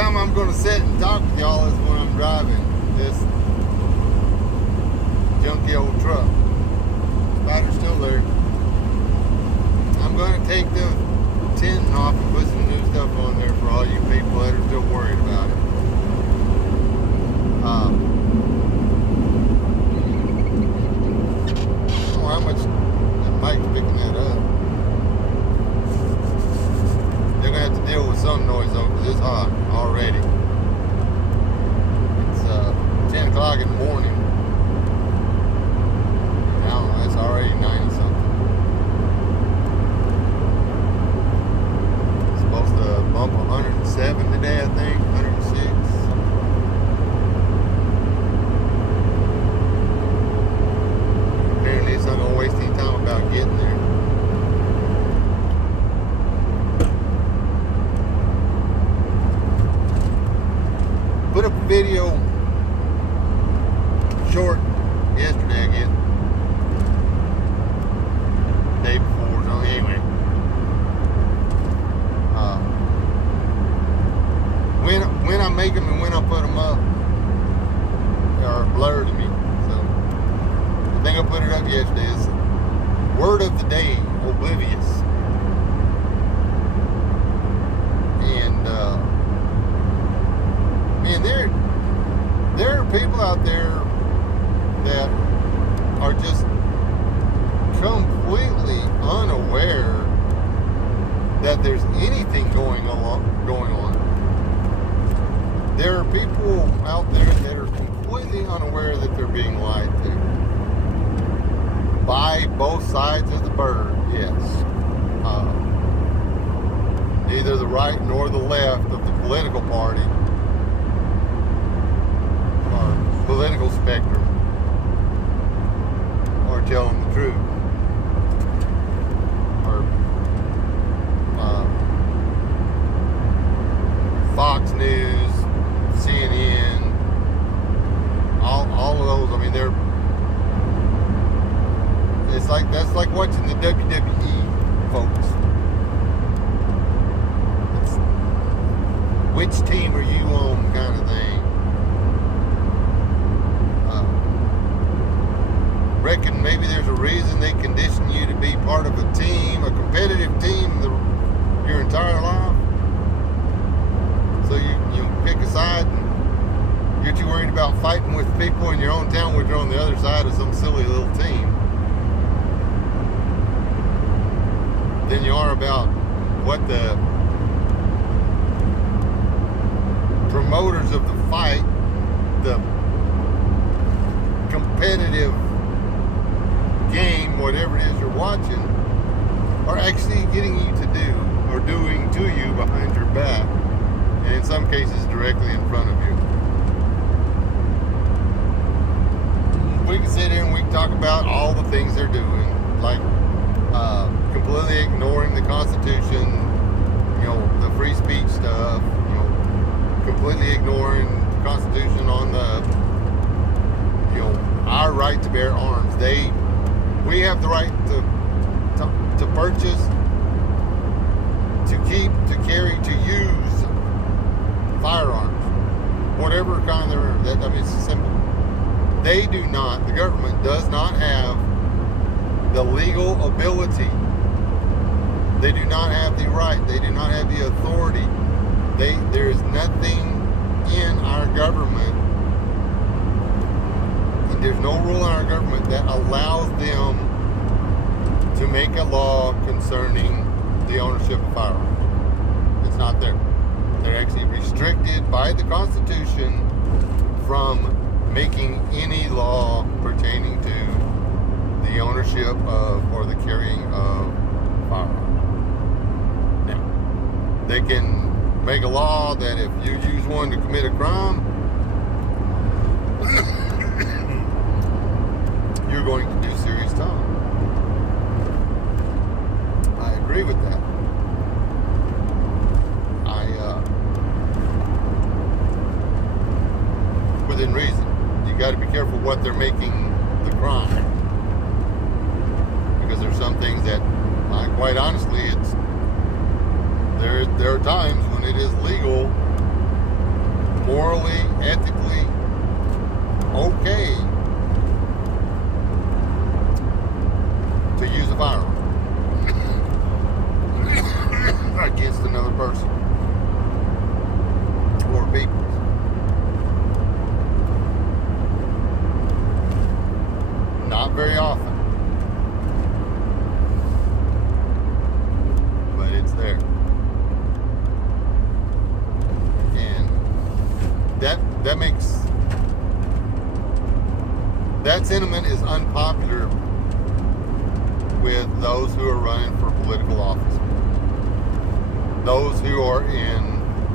time I'm going to sit and talk with y'all is when I'm driving this junky old truck. Spider's still there. I'm going to take the tinting off and put some new stuff on there for all you people that are still worried about it. I don't know how much that mic's picking that up. They're going to have to deal with some noise though, because it's hot already. It's 10 o'clock in the morning. I don't know, it's already 90 something. It's supposed to bump 107 today, I think, 106. Apparently it's not going to waste any time about getting there. Put up a video short yesterday, I guess. Day before, so anyway. When I make them and when I put them up, they are blurred to me. So I think I put it up yesterday. It's word of the day, Oblivious. And man, there are people out there that are just completely unaware that there's anything going on. There are people out there that are completely unaware that they're being lied to by both sides of the bird. Yes, neither the right nor the left of the political party or political spectrum are telling the truth. Fox News, CNN, all of those. I mean, that's like watching the WWE, folks. It's which team are you on, kind of thing. Reckon maybe there's a reason they condition you to be part of a team, a competitive team, your entire life. So you pick a side and you're too worried about fighting with people in your own town when you're on the other side of some silly little team than you are about what the promoters of the fight, the competitive game, whatever it is you're watching, are actually getting you to do or doing to you behind your back. And in some cases directly in front of you. We can sit here and we can talk about all the things they're doing, like completely ignoring the Constitution, the free speech stuff, completely ignoring the Constitution on the, our right to bear arms. We have the right to purchase, to keep, to carry, to use firearms, whatever kind they're. It's simple. They do not. The government does not have the legal ability. They do not have the right. They do not have the authority. There is nothing in our government, and there's no rule in our government that allows them to make a law concerning the ownership of firearms. It's not there. They're actually restricted by the Constitution from making any law pertaining to the ownership of or the carrying of firearms. Now, they can make a law that if you use one to commit a crime, you're going to do serious time. I agree with that. Within reason. You got to be careful what they're making the crime, because there's some things that, quite honestly, there are times when it is legal morally, ethically okay to use a firearm against another person or people. Not very often, but it's there. That makes that sentiment is unpopular with those who are running for political office, those who are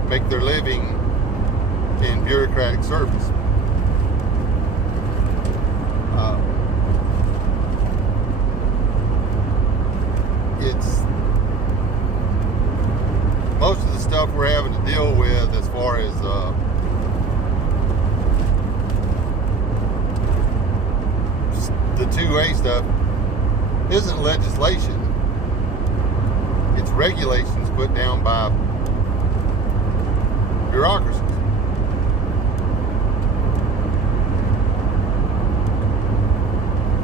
make their living in bureaucratic service. It's most of the stuff we're having to deal with as far as the 2A stuff isn't legislation. It's regulations put down by bureaucracies.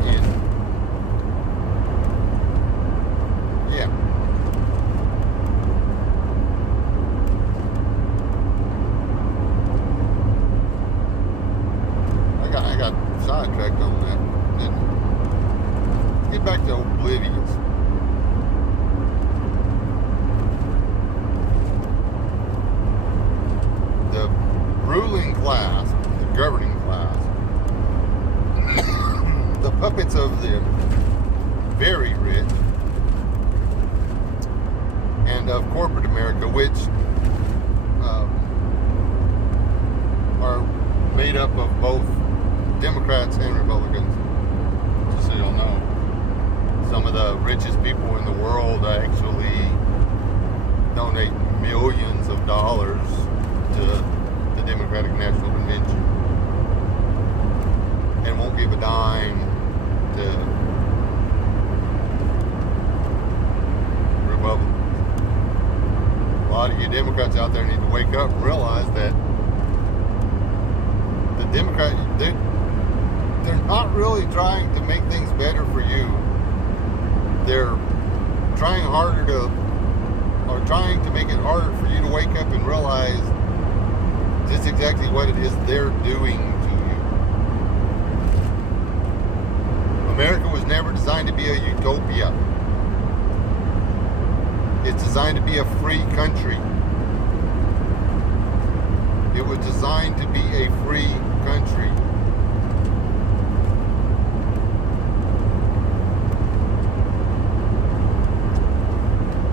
And yeah. I got sidetracked on that. Get back to Oblivious. The ruling class, the governing class, the puppets of the very rich and of corporate America, which are made up of both Democrats and Republicans, just so y'all know. Some of the richest people in the world actually donate millions of dollars to the Democratic National Convention and won't give a dime to Republicans. A lot of you Democrats out there need to wake up and realize that the Democrats, they're not really trying to make things better for you. They're trying to make it harder for you to wake up and realize just exactly what it is they're doing to you. America was never designed to be a utopia. It's designed to be a free country. It was designed to be a free country.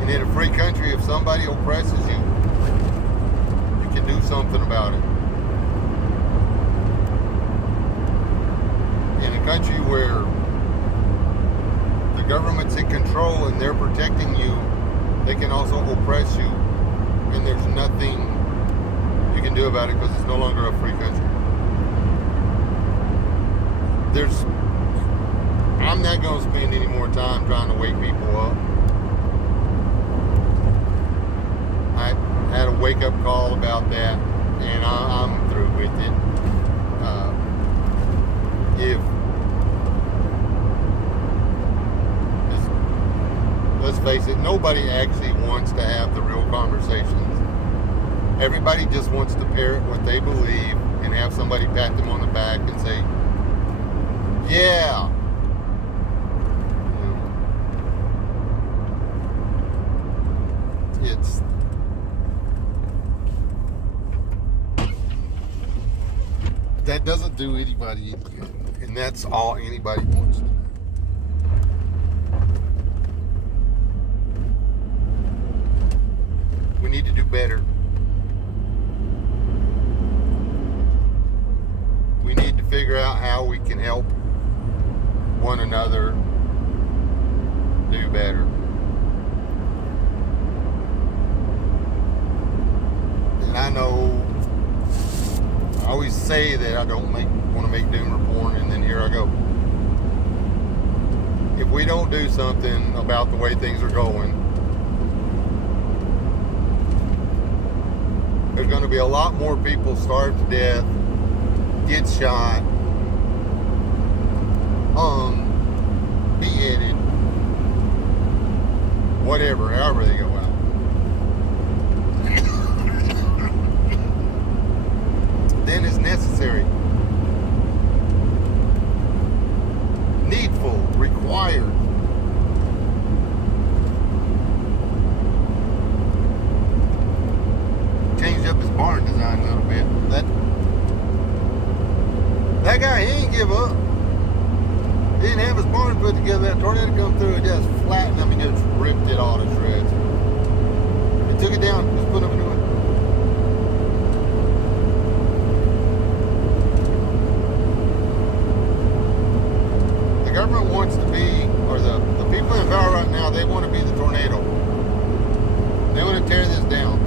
And in a free country, if somebody oppresses you, you can do something about it. In a country where the government's in control and they're protecting you, they can also oppress you, and there's nothing you can do about it because it's no longer a free country. I'm not going to spend any more time trying to wake people up. I had a wake-up call about that, and I'm through with it. Let's face it, nobody actually wants to have the real conversations. Everybody just wants to parrot what they believe and have somebody pat them on the back and say, yeah. That doesn't do anybody any good, and that's all anybody wants to do. We need to do better. We need to figure out how we can help one another do better. And I know I always say that I don't want to make doom report, and then here I go. If we don't do something about the way things are going, there's going to be a lot more people starve to death, get shot, hung, beheaded, whatever, however they go out. Then it's necessary, needful, required. Changed up his barn design a little bit. That guy, he ain't give up. He didn't have his barn put together. That tornado come through and just flattened him and just ripped it all to shreds. He took it down, just put up a new one. The government wants to be, or the people in power right now, they want to be the tornado. They want to tear this down.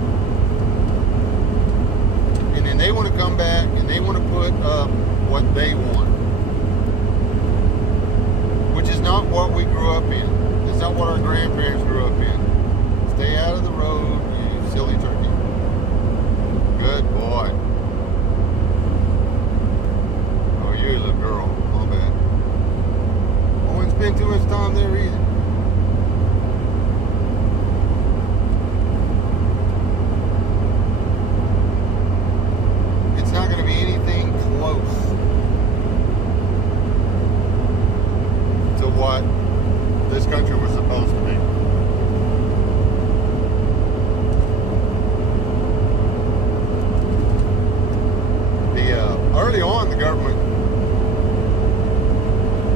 And then they want to come back and they want to put up what they want. Which is not what we grew up in. It's not what our grandparents grew up in. Stay out of the road, you silly turkey. Good boy. Oh, you're a little girl. My bad. I wouldn't spend too much time there either. It's not going to be anything close to what this country was supposed to be. Early on, the government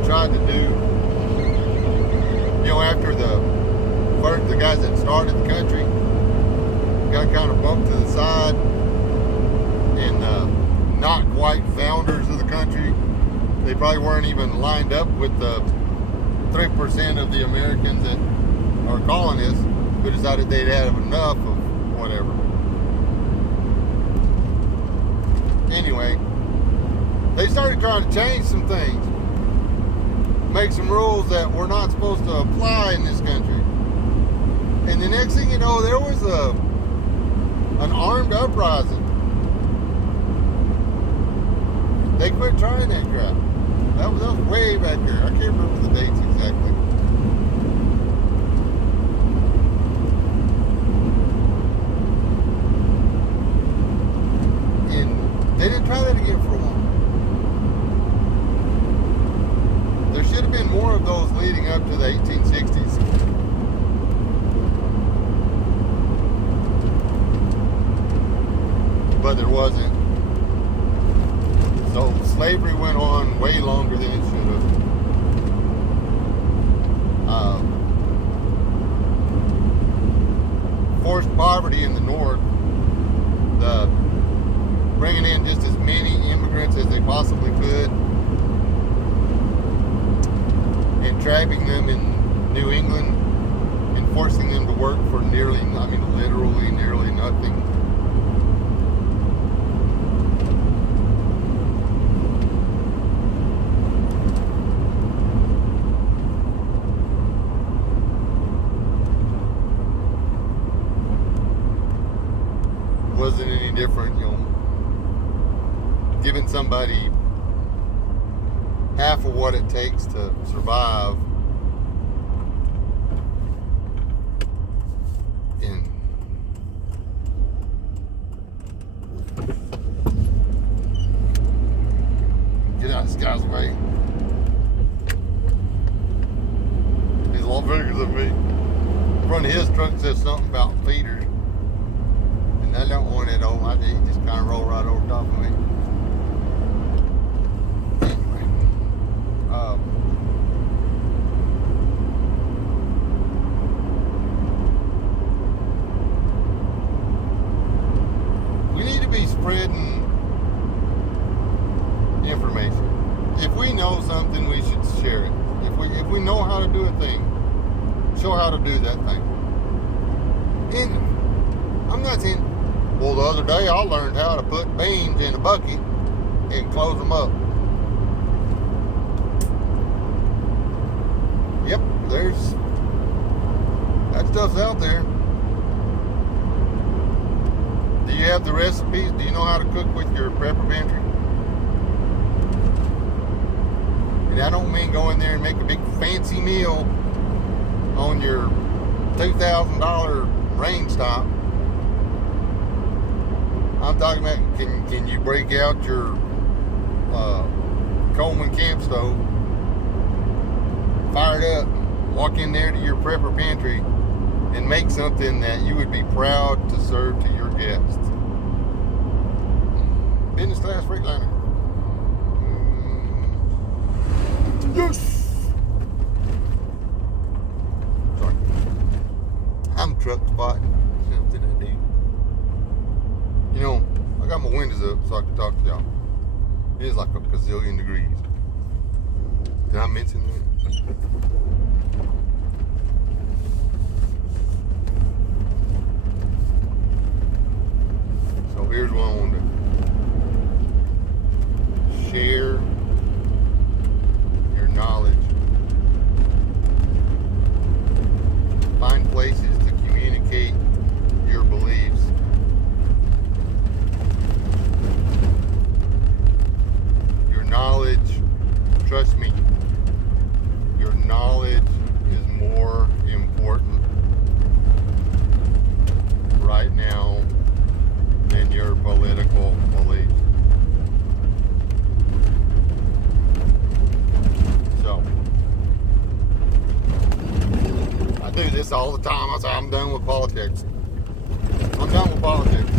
tried to do, after the guys that started the country got kind of bumped to the side and not quite founders of the country. They probably weren't even lined up with the 3% of the Americans that are colonists who decided they'd had enough of whatever. Anyway, they started trying to change some things, make some rules that were not supposed to apply in this country. And the next thing you know, there was an armed uprising. They quit trying that crap. That was way back here. I can't remember the dates exactly. And they didn't try that again for a while. There should have been more of those leading up to the 1860s. But there wasn't. So slavery went on way longer than it should have. Forced poverty in the North, bringing in just as many immigrants as they possibly could, and trapping them in New England and forcing them to work for literally nearly nothing. Wasn't any different, giving somebody half of what it takes to survive in get out of this guy's way. He's a lot bigger than me. In front of his truck says something about feeders. I don't want it on. He just kind of roll right over top of me. Anyway, we need to be spreading information. If we know something, we should share it. If we know how to do a thing, show how to do that thing. And I'm not saying. Well, the other day I learned how to put beans in a bucket and close them up. Yep, that stuff's out there. Do you have the recipes? Do you know how to cook with your prepper pantry? And I don't mean go in there and make a big fancy meal on your $2,000 range stop. I'm talking about, can you break out your Coleman camp stove, fire it up, walk in there to your prepper pantry, and make something that you would be proud to serve to your guests. Business class Freightliner. Yes! Sorry. I'm truck spotting. Something I do. You know, I got my windows up so I can talk to y'all. It is like a gazillion degrees. Did I mention that? So here's what I want to do. Share your knowledge. Find places to communicate your beliefs. Your knowledge, trust me, your knowledge is more important right now than your political beliefs. So, I do this all the time. I say I'm done with politics. I'm done with politics.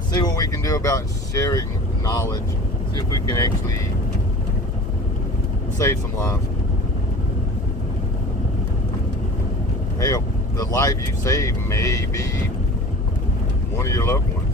See what we can do about sharing knowledge. See if we can actually save some lives. Hell, the life you save may be one of your loved ones.